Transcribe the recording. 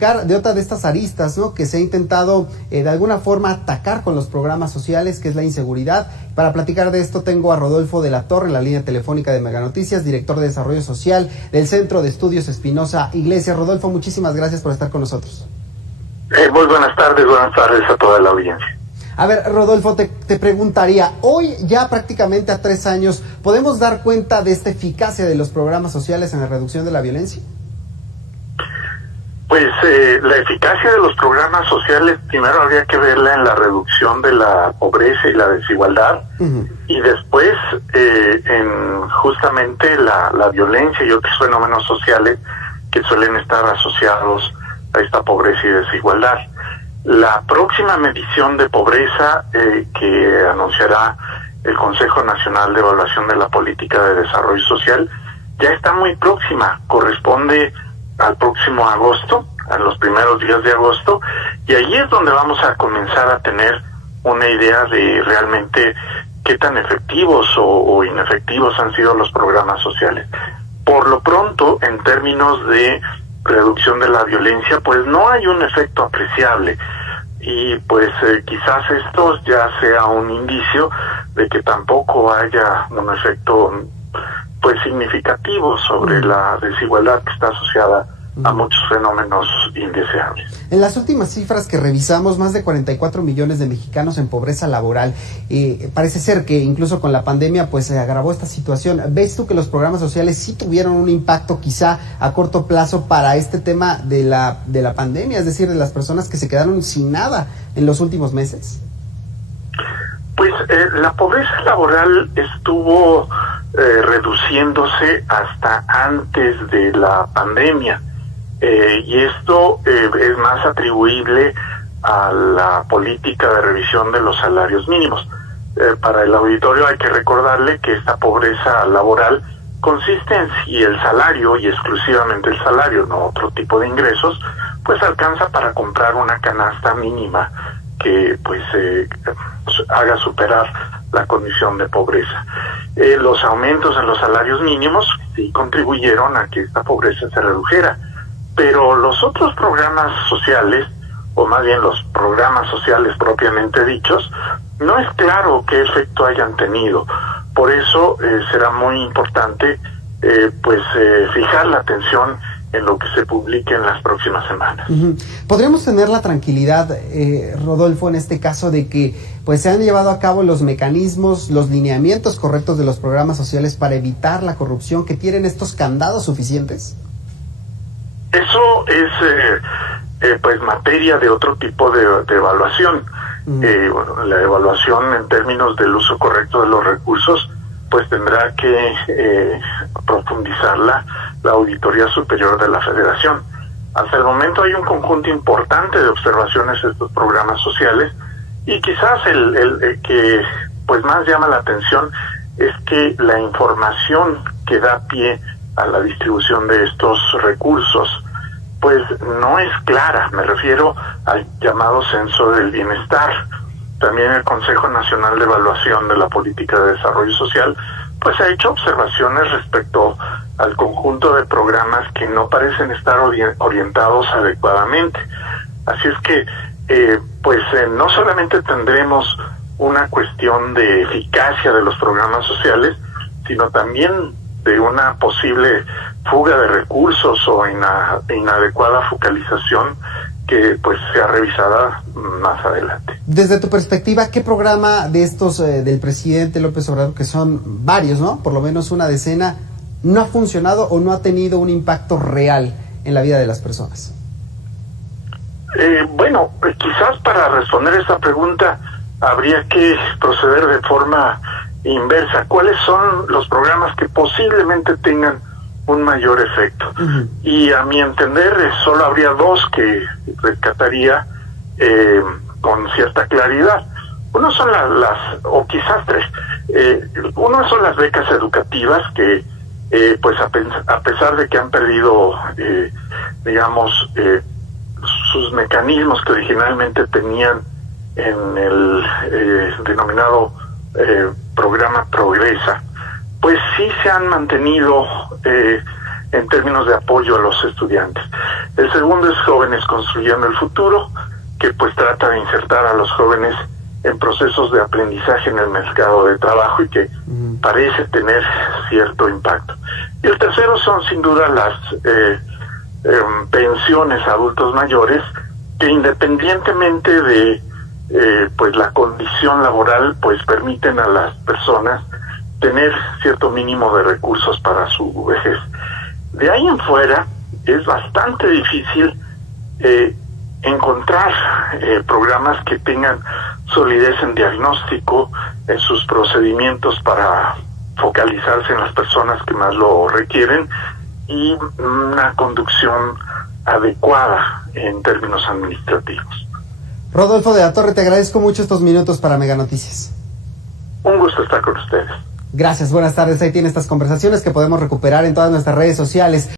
de otra de estas aristas, ¿no?, que se ha intentado de alguna forma atacar con los programas sociales, que es la inseguridad. Para platicar de esto tengo a Rodolfo de la Torre en la línea telefónica de Mega Noticias, director de Desarrollo Social del Centro de Estudios Espinosa Iglesias. Rodolfo, muchísimas gracias por estar con nosotros. Muy buenas tardes a toda la audiencia. A ver, Rodolfo, te preguntaría, hoy ya prácticamente a 3 años, ¿podemos dar cuenta de esta eficacia de los programas sociales en la reducción de la violencia? Pues la eficacia de los programas sociales primero habría que verla en la reducción de la pobreza y la desigualdad, y después en justamente la violencia y otros fenómenos sociales que suelen estar asociados a esta pobreza y desigualdad. La próxima medición de pobreza que anunciará el Consejo Nacional de Evaluación de la Política de Desarrollo Social ya está muy próxima, corresponde al próximo agosto, a los primeros días de agosto, y ahí es donde vamos a comenzar a tener una idea de realmente qué tan efectivos o inefectivos han sido los programas sociales. Por lo pronto, en términos de reducción de la violencia, pues no hay un efecto apreciable, y pues quizás esto ya sea un indicio de que tampoco haya un efecto pues significativo sobre la desigualdad que está asociada a muchos fenómenos indeseables. En las últimas cifras que revisamos, más de 44 millones de mexicanos en pobreza laboral. Parece ser que incluso con la pandemia pues se agravó esta situación. ¿Ves tú que los programas sociales sí tuvieron un impacto quizá a corto plazo para este tema de la pandemia, es decir, de las personas que se quedaron sin nada en los últimos meses? Pues la pobreza laboral estuvo reduciéndose hasta antes de la pandemia. Y esto es más atribuible a la política de revisión de los salarios mínimos. Para el auditorio hay que recordarle que esta pobreza laboral consiste en si el salario, y exclusivamente el salario, no otro tipo de ingresos, pues alcanza para comprar una canasta mínima que pues haga superar la condición de pobreza. Los aumentos en los salarios mínimos sí contribuyeron a que esta pobreza se redujera. Pero los otros programas sociales, o más bien los programas sociales propiamente dichos, no es claro qué efecto hayan tenido. Por eso será muy importante fijar la atención en lo que se publique en las próximas semanas. ¿Podríamos tener la tranquilidad, Rodolfo, en este caso de que pues se han llevado a cabo los mecanismos, los lineamientos correctos de los programas sociales para evitar la corrupción, que tienen estos candados suficientes? Eso es pues materia de otro tipo de evaluación. La evaluación en términos del uso correcto de los recursos pues tendrá que profundizarla la Auditoría Superior de la Federación. Hasta el momento hay un conjunto importante de observaciones de estos programas sociales, y quizás el que pues más llama la atención es que la información que da pie a la distribución de estos recursos pues no es clara. Me refiero al llamado Censo del Bienestar. También el Consejo Nacional de Evaluación de la Política de Desarrollo Social pues ha hecho observaciones respecto al conjunto de programas que no parecen estar orientados adecuadamente. Así es que no solamente tendremos una cuestión de eficacia de los programas sociales, sino también de una posible fuga de recursos o inadecuada focalización que pues sea revisada más adelante. Desde tu perspectiva, ¿qué programa de estos del presidente López Obrador, que son varios, ¿no?, por lo menos una decena, no ha funcionado o no ha tenido un impacto real en la vida de las personas? Quizás para responder esta pregunta habría que proceder de forma inversa. ¿Cuáles son los programas que posiblemente tengan un mayor efecto? Y a mi entender solo habría 2 que rescataría con cierta claridad. Uno son o quizás 3. Uno son las becas educativas que pues a pesar de que han perdido sus mecanismos que originalmente tenían en el denominado programa Progresa, pues sí se han mantenido en términos de apoyo a los estudiantes. El segundo es Jóvenes Construyendo el Futuro, que pues trata de insertar a los jóvenes en procesos de aprendizaje en el mercado de trabajo y que parece tener cierto impacto. Y el tercero son sin duda las pensiones a adultos mayores, que independientemente de pues la condición laboral, pues permiten a las personas tener cierto mínimo de recursos para su vejez. De ahí en fuera es bastante difícil encontrar programas que tengan solidez en diagnóstico, en sus procedimientos para focalizarse en las personas que más lo requieren y una conducción adecuada en términos administrativos. Rodolfo de la Torre, te agradezco mucho estos minutos para Mega Noticias. Un gusto estar con ustedes. Gracias, buenas tardes. Ahí tiene estas conversaciones que podemos recuperar en todas nuestras redes sociales.